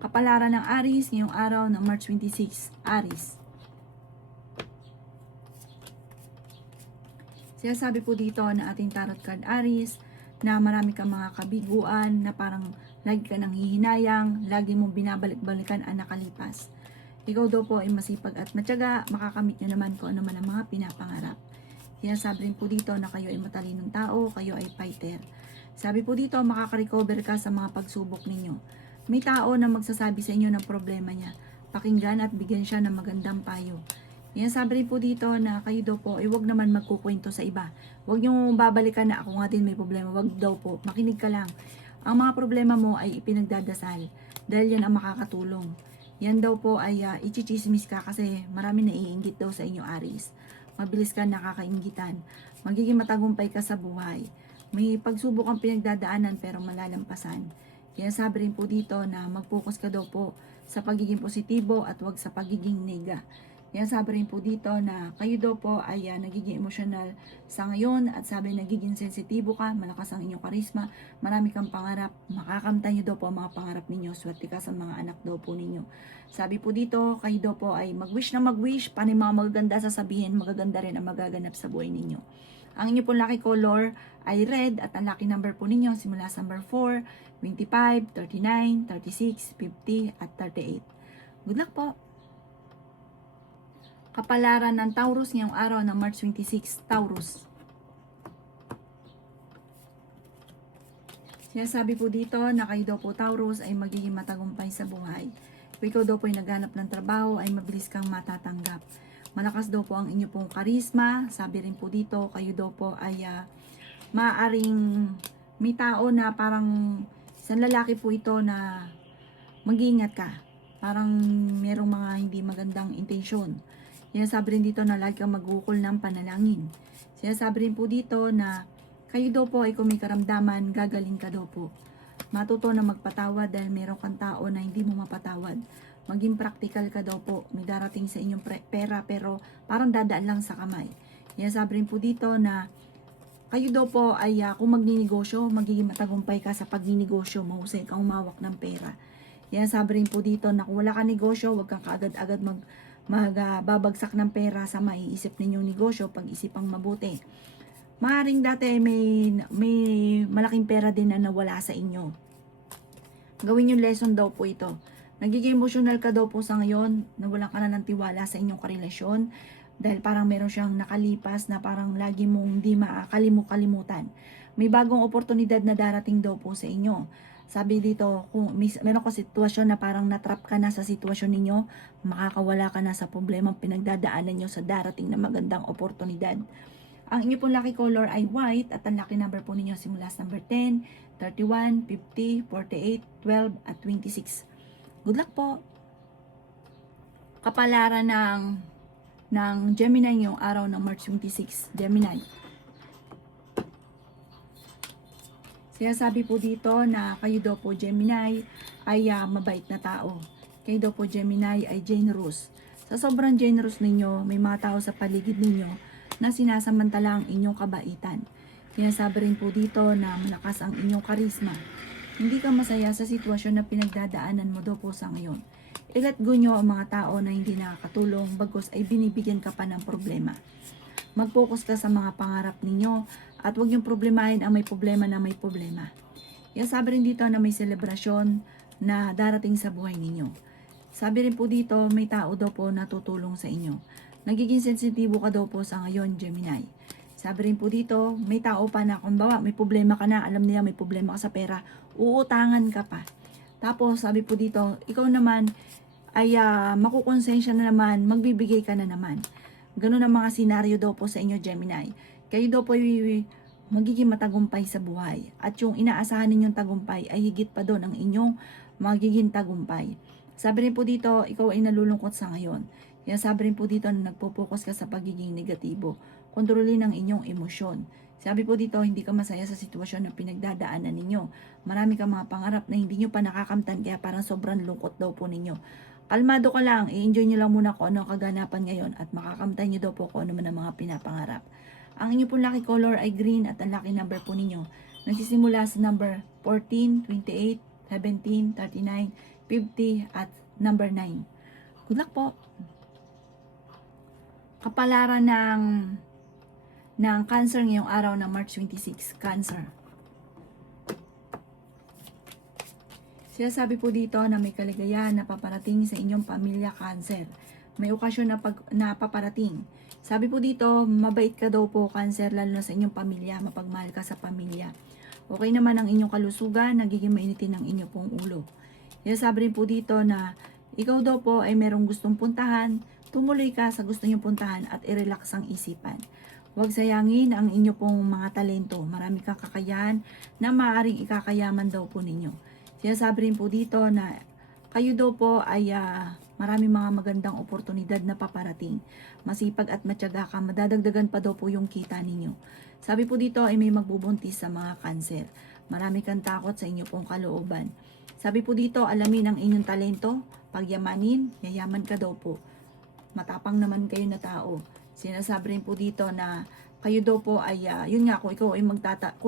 Kapalaran ng Aries ngayong araw ng March 26. Aries. Sinasabi po dito na ating tarot card Aries na marami kang mga kabiguan na parang lagi ka nang hihinayang, lagi mong binabalik-balikan ang nakalipas. Ikaw daw po ay masipag at matyaga, makakamit nyo naman kung ano man ang mga pinapangarap. Sinasabi rin po dito na kayo ay matalinong tao, kayo ay fighter. Sabi po dito, makaka-recover ka sa mga pagsubok ninyo. May tao na magsasabi sa inyo ng problema niya. Pakinggan at bigyan siya ng magandang payo. Sabi rin po dito na kayo daw po ay huwag naman magkukwento sa iba. Huwag nyo babalikan na ako nga din may problema. Huwag daw po, makinig ka lang. Ang mga problema mo ay ipinagdadasal dahil yan ang makakatulong. Yan daw po ay ichichismis ka kasi marami na iinggit daw sa inyo Aries. Mabilis ka nakakainggitan. Magiging matagumpay ka sa buhay. May pagsubok ang pinagdadaanan pero malalampasan. Sabi rin po dito na mag-focus ka daw po sa pagiging positibo at wag sa pagiging nega. Sabi rin po dito na kayo daw po ay nagiging emosyonal sa ngayon at sabi nagiging sensitibo ka, malakas ang inyong karisma, marami kang pangarap, makakamtan nyo daw po ang mga pangarap ninyo, swerte ka sa mga anak daw po ninyo. Sabi po dito, kayo daw po ay mag-wish na mag-wish, paano yung mga magaganda sasabihin, magaganda rin ang magaganap sa buhay ninyo. Ang inyo pong lucky color ay red at ang lucky number po ninyo simula sa number 4, 25, 39, 36, 50 at 38. Good luck po! Kapalaran ng Taurus ngayong araw ng March 26, Taurus. Sinasabi po dito na kayo daw po Taurus ay magiging matagumpay sa buhay. Kung ikaw daw po ay naghanap ng trabaho ay mabilis kang matatanggap. Malakas daw po ang inyo pong karisma. Sabi rin po dito kayo daw po ay maaaring may tao na parang isang lalaki po ito na mag-iingat ka. Parang merong mga hindi magandang intensyon. Sinasabi rin dito na lagi kang mag-ukol ng panalangin. Sinasabi rin po dito na kayo daw po ay kung may karamdaman, gagaling ka daw po. Matuto na magpatawad dahil meron kang tao na hindi mo mapatawad. Maging practical ka daw po. May darating sa inyong pera pero parang dadaan lang sa kamay. Sinasabi rin po dito na kayo daw po ay kung magninegosyo, magiging matagumpay ka sa pagninegosyo, mahusay kang umawak ng pera. Sabi rin po dito na kung wala ka negosyo, huwag kang kaagad-agad magbabagsak ng pera sa maiisip ninyong negosyo, pag-isipang mabuti. Maaring dati may malaking pera din na nawala sa inyo. Gawin yung lesson daw po ito. Nagiging emotional ka daw po sa ngayon, nawalan ka na ng tiwala sa inyong karelasyon dahil parang meron siyang nakalipas na parang lagi mong hindi makakalimutan. May bagong oportunidad na darating daw po sa inyo. Sabi dito, kung meron ka sitwasyon na parang natrap ka na sa sitwasyon ninyo, makakawala ka na sa problemang pinagdadaanan nyo sa darating na magandang oportunidad. Ang inyo pong lucky color ay white at ang lucky number po ninyo simula sa number 10, 31, 50, 48, 12 at 26. Good luck po! Kapalaran ng Gemini ngayong araw ng March 26. Gemini. Sinasabi po dito na kayo daw po Gemini ay mabait na tao. Kayo daw po Gemini ay generous. Sa sobrang generous ninyo, may mga tao sa paligid ninyo na sinasamantala ang inyong kabaitan. Sinasabi rin po dito na malakas ang inyong karisma. Hindi ka masaya sa sitwasyon na pinagdadaanan mo daw po sa ngayon. I-let go nyo ang mga tao na hindi nakakatulong bagos ay binibigyan ka pa ng problema. Mag-focus ka sa mga pangarap ninyo at huwag yung problemahin ang may problema na may problema. Sabi rin dito na may selebrasyon na darating sa buhay ninyo. Sabi rin po dito may tao daw po na tutulong sa inyo. Nagiging sensitibo ka daw po sa ngayon, Gemini. Sabi rin po dito may tao pa na kung bawa may problema ka na, alam nila may problema ka sa pera, uutangan ka pa. Tapos sabi po dito, ikaw naman ay makukonsensya na naman, magbibigay ka na naman. Ganun ang mga senaryo daw po sa inyo, Gemini. Kayo daw po ay magiging matagumpay sa buhay. At yung inaasahan ninyong tagumpay ay higit pa doon ang inyong magiging tagumpay. Sabi rin po dito, ikaw ay nalulungkot sa ngayon. Sabi rin po dito na nagpo-focus ka sa pagiging negatibo. Kontrolin ang inyong emosyon. Sabi po dito, hindi ka masaya sa sitwasyon na pinagdadaanan ninyo. Marami kang mga pangarap na hindi nyo pa nakakamtan kaya parang sobrang lungkot daw po ninyo. Kalmado ka lang, i-enjoy nyo lang muna kung ano ang kaganapan ngayon at makakamtan nyo daw po kung ano man ang mga pinapangarap. Ang inyo pong lucky color ay green at ang lucky number po ninyo nagsisimula sa number 14, 28, 17, 39, 50, at number 9. Good luck po. Kapalaran ng Cancer ngayong araw ng March 26, Cancer. Sinasabi po dito na may kaligayahan na paparating sa inyong pamilya, Cancer. May okasyon na paparating. Sabi po dito, mabait ka daw po, Cancer, lalo na sa inyong pamilya, mapagmahal ka sa pamilya. Okay naman ang inyong kalusugan, nagiging mainitin ang inyong pong ulo. Sinasabi rin po dito na ikaw daw po ay merong gustong puntahan, tumuloy ka sa gusto niyong puntahan at i-relax ang isipan. Huwag sayangin ang inyo pong mga talento. Marami kang kakayahan na maaaring ikakayaman daw po ninyo. Sinasabi rin po dito na kayo daw po ay marami mga magandang oportunidad na paparating. Masipag at matyaga ka, madadagdagan pa daw po yung kita ninyo. Sabi po dito ay may magbubuntis sa mga Cancer. Marami kang takot sa inyo pong kalooban. Sabi po dito, alamin ang inyong talento, pagyamanin, yayaman ka daw po. Matapang naman kayo na tao. Sinasabi rin po dito na kayo daw po ay, yun nga, kung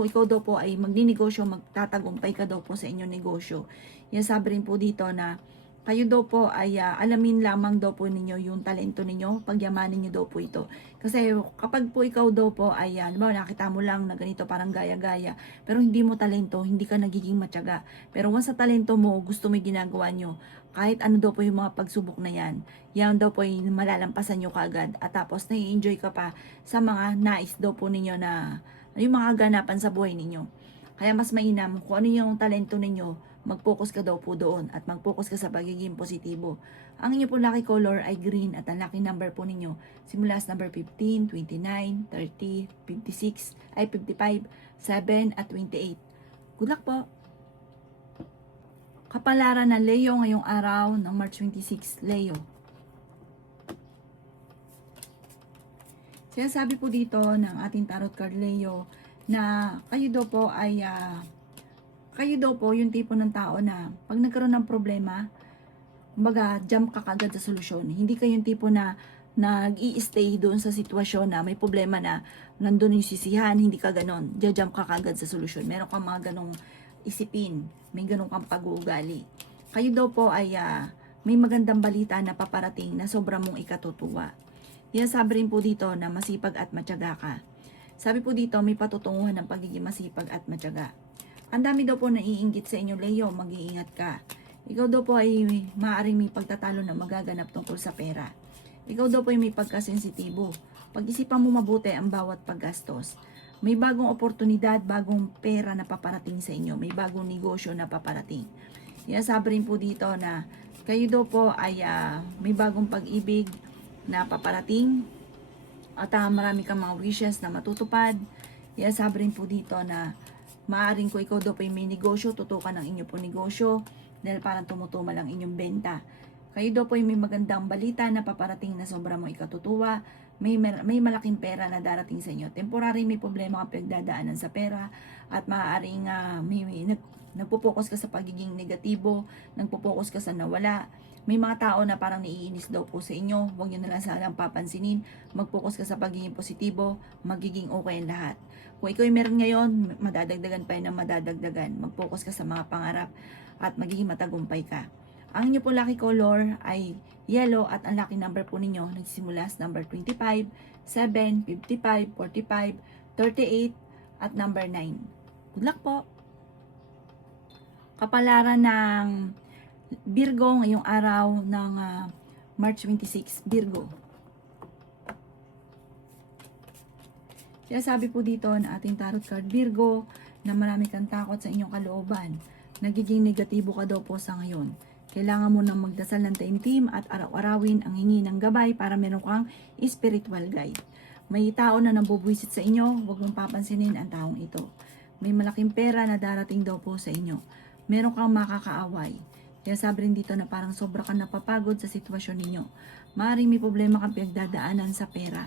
ikaw daw po ay magninegosyo, magtatagumpay ka daw po sa inyong negosyo. Yan sabi rin po dito na kayo daw po ay alamin lamang daw po ninyo yung talento ninyo, pagyamanin niyo daw po ito. Kasi kapag po ikaw daw po ay, nakita mo lang na ganito parang gaya-gaya, pero hindi mo talento, hindi ka nagiging matyaga. Pero once sa talento mo, gusto mo yung ginagawa nyo, kahit ano daw po yung mga pagsubok na yan daw po yung malalampasan nyo kaagad. At tapos nai-enjoy ka pa sa mga nais daw po ninyo na yung mga ganapan sa buhay ninyo. Kaya mas mainam kung ano yung talento ninyo, mag-focus ka daw po doon at mag-focus ka sa pagiging positibo. Ang inyo po lucky color ay green at ang lucky number po ninyo simula sa number 15, 29, 30, 56, 55, 7 at 28. Good luck po! Kapalaran ng Leo ngayong araw ng March 26, Leo. Sinasabi po dito ng ating tarot card Leo na kayo daw po ay yung tipo ng tao na pag nagkaroon ng problema, kumbaga jump ka kagad sa solusyon. Hindi kayo yung tipo na nag-i-stay doon sa sitwasyon na may problema na nandun yung sisihan, hindi ka ganon. Jump ka kagad sa solusyon. Meron kang mga ganong isipin, may ganong kang pag-uugali. Kayo daw po ay may magandang balita na paparating na sobrang mong ikatutuwa. Yan sabi rin po dito na masipag at matyaga ka. Sabi po dito may patutunguhan ng pagiging masipag at matyaga. Ang dami daw po naiinggit sa inyo, Leo, mag-iingat ka. Ikaw daw po ay maaaring may pagtatalo na magaganap tungkol sa pera. Ikaw daw po ay may pagkasensitibo. Pag-isipan mo mabuti ang bawat paggastos. May bagong oportunidad, bagong pera na paparating sa inyo. May bagong negosyo na paparating. Yan sabi rin po dito na kayo daw po ay may bagong pag-ibig na paparating. At marami kang mga wishes na matutupad. Yan sabi rin po dito na maaaring kung ikaw daw po ay may negosyo, tutukan ang inyo po negosyo dahil parang tumutumal ang inyong benta. Kayo daw po ay may magandang balita na paparating na sobrang mo ikatutuwa. May malaking pera na darating sa inyo. Temporary may problema kang pinagdadaanan sa pera at maaaring nagpo-focus ka sa pagiging negatibo, nagpo-focus ka sa nawala. May mga tao na parang naiinis daw po sa inyo. Huwag nyo na lang sanang papansinin. Mag-focus ka sa pagiging positibo, magiging okay ang lahat. Kung ikaw ay meron ngayon, madadagdagan pa yun ng madadagdagan. Mag-focus ka sa mga pangarap at magiging matagumpay ka. Ang inyo po lucky color ay yellow at ang lucky number po ninyo nagsisimula sa number 25, 7, 55, 45, 38 at number 9. Good luck po! Kapalaran ng Virgo ngayong araw ng March 26, Virgo. Sinasabi po dito na ating tarot card Virgo na marami kang takot sa inyong kalooban. Nagiging negatibo ka daw po sa ngayon. Kailangan mo nang magdasal ng taimtim at araw-arawin ang hingi ng gabay para meron kang spiritual guide. May tao na nabubwisit sa inyo, huwag mong papansinin ang taong ito. May malaking pera na darating daw po sa inyo. Meron kang makakaaway. Kaya sabi rin dito na parang sobra kang napapagod sa sitwasyon ninyo. Maaaring may problema kang pinagdadaanan sa pera.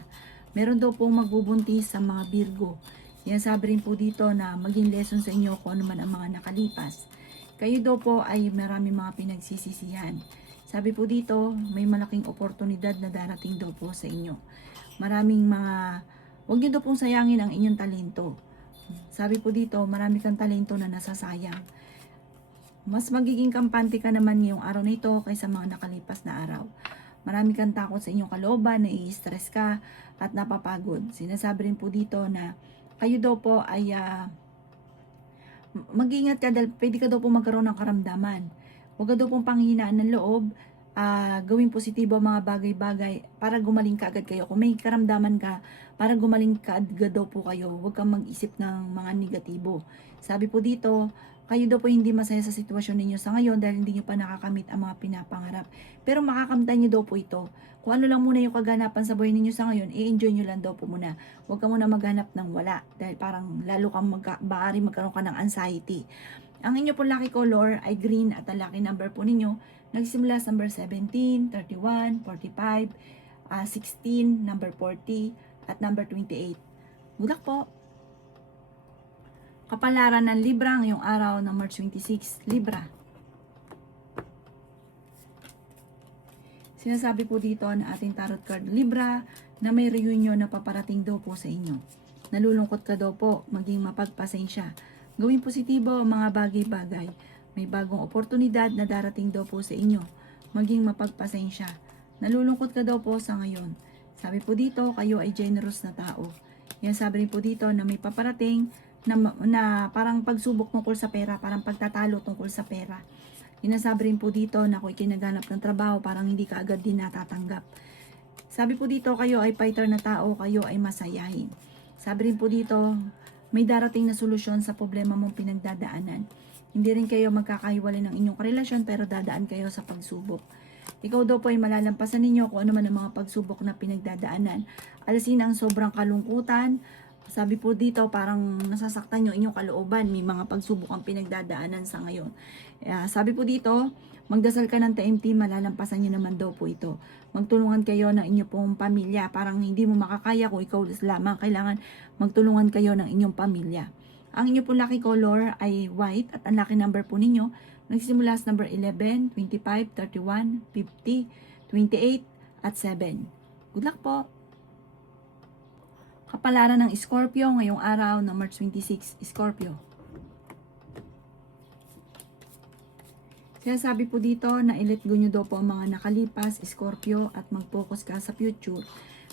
Meron daw po magbubuntis sa mga Virgo. Kaya sabi rin po dito na maging lesson sa inyo kung ano man ang mga nakalipas. Kayo daw po ay marami mga pinagsisisihan. Sabi po dito, may malaking oportunidad na darating daw po sa inyo. Huwag nyo daw pong sayangin ang inyong talento. Sabi po dito, marami kang talento na nasasayang. Mas magiging kampante ka naman ngayong araw na ito kaysa mga nakalipas na araw. Marami kang takot sa inyong kalooban, nai-stress ka at napapagod. Sinasabi rin po dito na kayo daw po ay mag-ingat ka dahil pwede ka daw po magkaroon ng karamdaman. Huwag ka daw pong panghinaan ng loob, gawing positibo ang mga bagay-bagay para gumaling ka agad kayo. Kung may karamdaman ka, para gumaling ka agad daw po kayo. Huwag kang mag-isip ng mga negatibo. Sabi po dito, kayo daw po hindi masaya sa sitwasyon ninyo sa ngayon dahil hindi nyo pa nakakamit ang mga pinapangarap. Pero makakamtan nyo daw po ito. Kung ano lang muna yung kaganapan sa buhay ninyo sa ngayon, i-enjoy nyo lang daw po muna. Huwag ka muna maghanap ng wala dahil parang lalo kang maaari magkaroon ka ng anxiety. Ang inyo po lucky color ay green at ang lucky number po ninyo nagsimula sa number 17, 31, 45, 16, number 40 at number 28. Good luck po! Kapalaran ng Libra ngayong araw ng March 26, Libra. Sinasabi po dito na ating tarot card Libra na may reunion na paparating daw po sa inyo. Nalulungkot ka daw po, maging mapagpasensya. Gawing positibo ang mga bagay-bagay. May bagong oportunidad na darating daw po sa inyo. Maging mapagpasensya. Nalulungkot ka daw po sa ngayon. Sabi po dito, kayo ay generous na tao. Yan sabi rin po dito na may paparating na parang pagsubok tungkol sa pera, parang pagtatalo tungkol sa pera. Sinasabi rin po dito na kung ikinaganap ng trabaho, parang hindi ka agad din natatanggap. Sabi po dito, kayo ay fighter na tao, kayo ay masayahin. Sabi rin po dito, may darating na solusyon sa problema mong pinagdadaanan. Hindi rin kayo magkakahiwalay ng inyong karelasyon pero dadaan kayo sa pagsubok. Ikaw daw po ay malalampasan ninyo kung ano man ang mga pagsubok na pinagdadaanan. Alasin ang sobrang kalungkutan. Sabi po dito, parang nasasaktan yung inyong kalooban. May mga pagsubok ang pinagdadaanan sa ngayon. Sabi po dito, magdasal ka ng TMT, malalampasan nyo naman daw po ito. Magtulungan kayo ng inyong pong pamilya. Parang hindi mo makakaya kung ikaw lamang. Kailangan magtulungan kayo ng inyong pamilya. Ang inyong pong lucky color ay white at ang lucky number po ninyo nagsimula sa number 11, 25, 31, 50, 28 at 7. Good luck po! Kapalaran ng Scorpio ngayong araw ng March 26, Scorpio. Sinasabi po dito na i-let go nyo daw po ang mga nakalipas, Scorpio, at mag-focus ka sa future.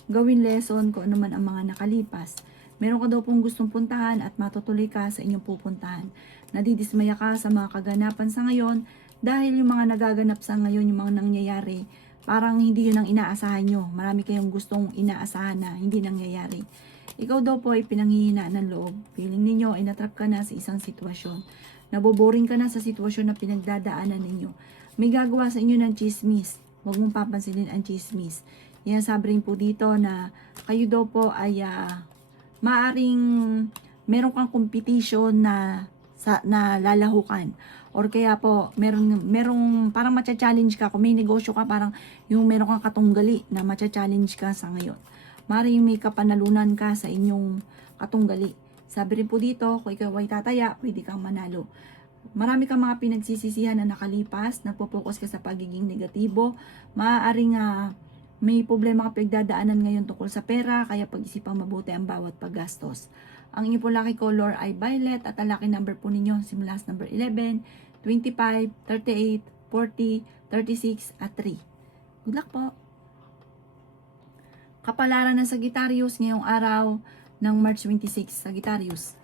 Gawin lesson kung ano man ang mga nakalipas. Meron ka daw pong gustong puntahan at matutuloy ka sa inyong pupuntahan. Nadidismaya ka sa mga kaganapan sa ngayon dahil yung mga nagaganap sa ngayon, yung mga nangyayari, parang hindi yun ang inaasahan nyo. Marami kayong gustong inaasahan na hindi nangyayari. Ikaw daw po ay pinanghihinaan ng loob. Feeling ninyo ay natrap ka na sa isang sitwasyon. Naboboring ka na sa sitwasyon na pinagdadaanan ninyo. May gagawa sa inyo ng chismis. Huwag mong papansinin ang chismis. Yan sabi rin po dito na kayo daw po ay maaring meron kang competition na lalahukan. Or kaya po, merong parang matcha-challenge ka. Kung may negosyo ka, parang yung meron kang katunggali na matcha-challenge ka sa ngayon. Maring may kapanalunan ka sa inyong katunggali. Sabi rin po dito, kung ikaw ay tataya, pwede kang manalo. Marami kang mga pinagsisisihan na nakalipas, nagpo-focus ka sa pagiging negatibo. Maaaring may problema ka pinagdadaanan ngayon tungkol sa pera, kaya pag-isipang mabuti ang bawat paggastos. Ang inyong po lucky color ay violet at ang lucky number po ninyo simula sa number 11, 25, 38, 40, 36 at 3. Good luck po! Kapalaran ng Sagittarius ngayong araw ng March 26, Sagittarius.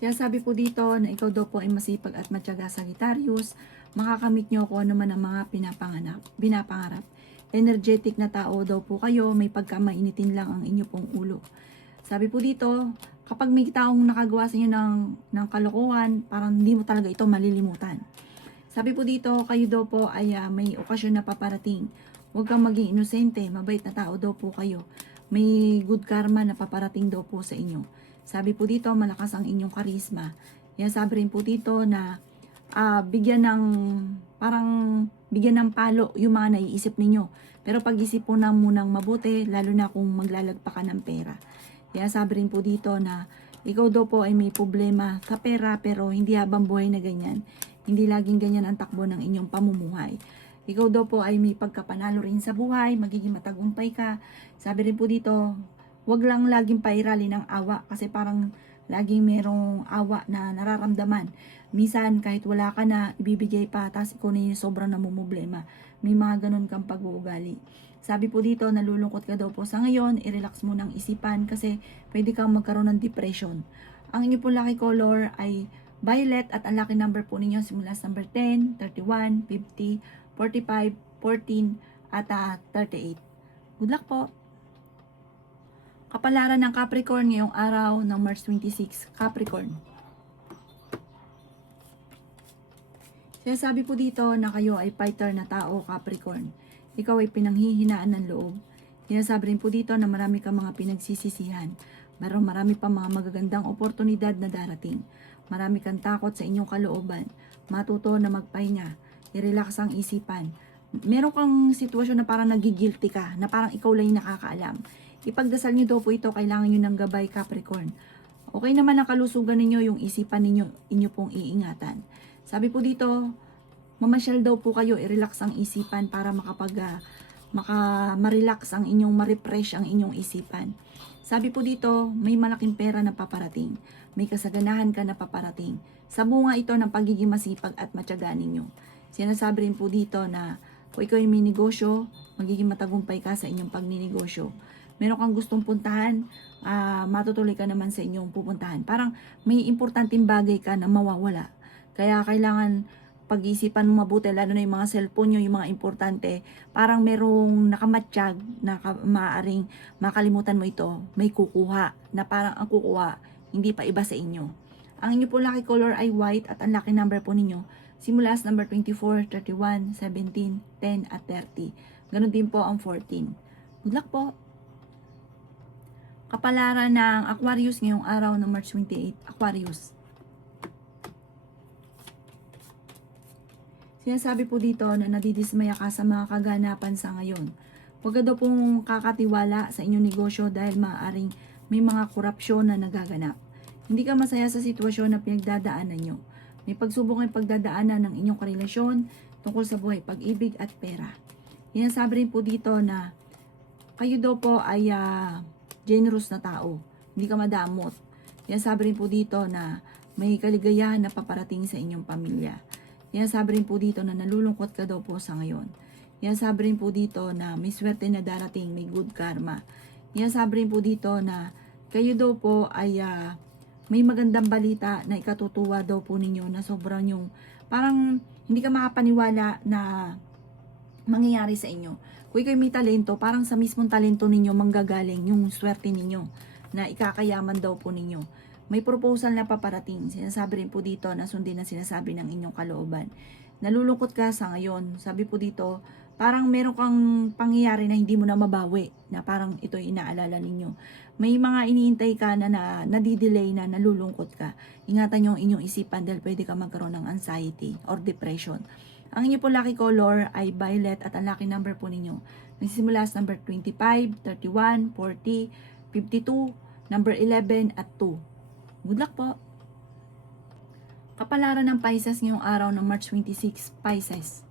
Sinasabi po dito na ikaw daw po ay masipag at matyaga, Sagittarius. Makakamit nyo kung ano man ang mga pinapangarap. Energetic na tao daw po kayo, may pagkamainitin lang ang inyo pong ulo. Sabi po dito, kapag may taong nakagawa sa inyo ng kalokohan, parang hindi mo talaga ito malilimutan. Sabi po dito, kayo daw po ay may okasyon na paparating. Huwag kang maging inosente, mabait na tao daw po kayo. May good karma na paparating daw po sa inyo. Sabi po dito, malakas ang inyong karisma. Yan sabi rin po dito na bigyan ng palo yung mga naiisip ninyo. Pero pag-isip po na munang mabuti, lalo na kung maglalagpa ka ng pera. Kaya sabi rin po dito na ikaw daw po ay may problema sa pera pero hindi habang buhay na ganyan. Hindi laging ganyan ang takbo ng inyong pamumuhay. Ikaw daw po ay may pagkapanalo rin sa buhay, magiging matagumpay ka. Sabi rin po dito, wag lang laging pairali ng awa kasi parang laging merong awa na nararamdaman. Minsan kahit wala ka na, ibibigay pa, tapos ikaw na yung sobrang namumblema. May mga ganun kang pag-uugali. Sabi po dito, nalulungkot ka daw po sa ngayon, i-relax mo ng isipan kasi pwede kang magkaroon ng depression. Ang inyo po lucky color ay violet at ang lucky number po ninyo simula sa number 10, 31, 50, 45, 14 at 38. Good luck po! Kapalaran ng Capricorn ngayong araw ng March 26, Capricorn. Sinasabi po dito na kayo ay fighter na tao, Capricorn. Ikaw ay pinanghihinaan ng loob. Sinasabi rin po dito na marami kang mga pinagsisisihan. Marami pa mga magagandang oportunidad na darating. Marami kang takot sa inyong kalooban. Matuto na magpahinga. I-relax ang isipan. Meron kang sitwasyon na parang nagigilty ka, na parang ikaw lang yung nakakaalam. Ipagdasal nyo daw po ito, kailangan nyo ng gabay, Capricorn. Okay naman ang kalusugan ninyo, yung isipan ninyo, inyo pong iingatan. Sabi po dito, mamasyal daw po kayo, i-relax ang isipan para ma-relax ang inyong, ma-refresh ang inyong isipan. Sabi po dito, may malaking pera na paparating. May kasaganahan ka na paparating. Sa bunga ito ng pagiging masipag at matyaga ninyo. Sinasabi rin po dito na kung ikaw ay may negosyo, magiging matagumpay ka sa inyong pagninegosyo. Meron kang gustong puntahan, matutuloy ka naman sa inyong pupuntahan. Parang may importanteng bagay ka na mawawala. Kaya kailangan pag-isipan mo mabuti, lalo na yung mga cellphone nyo, yung mga importante, parang merong nakamatsyag na maaaring makalimutan mo ito, may kukuha, na parang ang kukuha, hindi pa iba sa inyo. Ang inyo po lucky color ay white at ang lucky number po ninyo, simula sa number 24, 31, 17, 10 at 30. Ganon din po ang 14. Good luck po! Kapalaran ng Aquarius ngayong araw ng March 28, Aquarius. Sinasabi po dito na nadidismaya ka sa mga kaganapan sa ngayon. Huwag ka daw pong kakatiwala sa inyong negosyo dahil maaaring may mga korupsyon na nagaganap. Hindi ka masaya sa sitwasyon na pinagdadaanan nyo. May pagsubok ang pagdadaanan ng inyong karelasyon tungkol sa buhay, pag-ibig at pera. Sinasabi rin po dito na kayo daw po ay generous na tao. Hindi ka madamot. Sinasabi rin po dito na may kaligayahan na paparating sa inyong pamilya. Sinasabi rin po dito na nalulungkot ka daw po sa ngayon. Sinasabi rin po dito na may swerte na darating, may good karma. Sinasabi rin po dito na kayo daw po ay may magandang balita na ikatutuwa daw po ninyo na sobrang yung parang hindi ka makapaniwala na mangyayari sa inyo. Kung kayo may talento, parang sa mismong talento ninyo manggagaling yung swerte ninyo na ikakayaman daw po ninyo. May proposal na paparating. Sinasabi rin po dito na sundin na sinasabi ng inyong kalooban. Nalulungkot ka sa ngayon. Sabi po dito, parang meron kang pangyayari na hindi mo na mabawi, na parang ito'y inaalala ninyo. May mga iniintay ka na nadidelay na nalulungkot ka. Ingatan nyo ang inyong isipan dahil pwede ka magkaroon ng anxiety or depression. Ang inyo po lucky color ay violet at ang lucky number po ninyo nagsisimula sa number 25, 31, 40, 52, number 11 at 2. Good luck po! Kapalaran ng Pisces ngayong araw ng March 26, Pisces.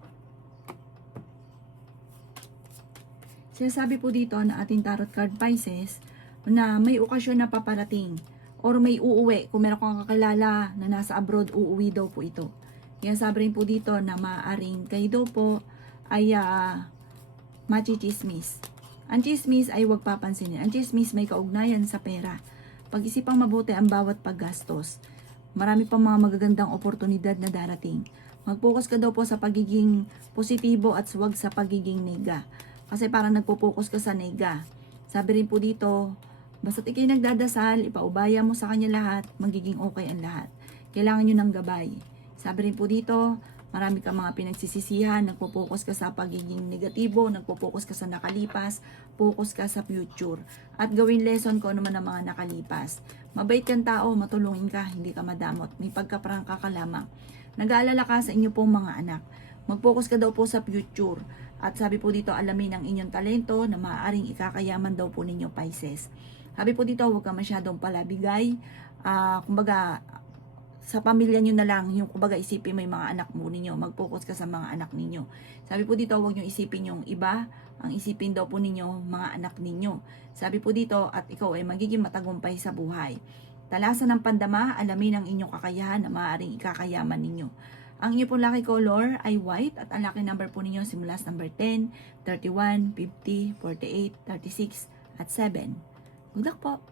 Sinasabi po dito na ating tarot card Pisces na may okasyon na paparating or may uuwi. Kung meron kang kakilala na nasa abroad, uuwi daw po ito. Sinasabi rin po dito na maaaring kayo daw po ay machichismis. Ang chismis ay huwag papansinin. Ang chismis may kaugnayan sa pera. Pag-isipang mabuti ang bawat paggastos. Marami pang mga magagandang oportunidad na darating. Mag-focus ka daw po sa pagiging positibo at huwag sa pagiging nega. Kasi parang nagpo-focus ka sa nega. Sabi rin po dito, basta't ikay nagdadasal, ipaubaya mo sa kanya lahat, magiging okay ang lahat. Kailangan nyo ng gabay. Sabi rin po dito, marami kang mga pinagsisisihan, nagpo-focus ka sa pagiging negatibo, nagpo-focus ka sa nakalipas, focus ka sa future. At gawin lesson ko naman ang mga nakalipas. Mabait kang tao, matulungin ka, hindi ka madamot, may pagkaprangka ka lamang. Nag-aalala ka sa inyo pong mga anak. Mag-focus ka daw po sa future. At sabi po dito, alamin ang inyong talento na maaaring ikakayaman daw po ninyo, Pisces. Sabi po dito, huwag ka masyadong palabigay. Kumbaga, sa pamilya nyo na lang, yung kumbaga isipin mo yung mga anak mo ninyo, mag-focus ka sa mga anak ninyo. Sabi po dito, huwag nyo isipin yung iba, ang isipin daw po ninyo, mga anak ninyo. Sabi po dito, at ikaw ay magiging matagumpay sa buhay. Talasan ng pandama, alamin ang inyong kakayahan na maaaring ikakayaman ninyo. Ang inyong pong lucky color ay white at ang lucky number po ninyo simula sa number 10, 31, 50, 48, 36, at 7. Good luck po!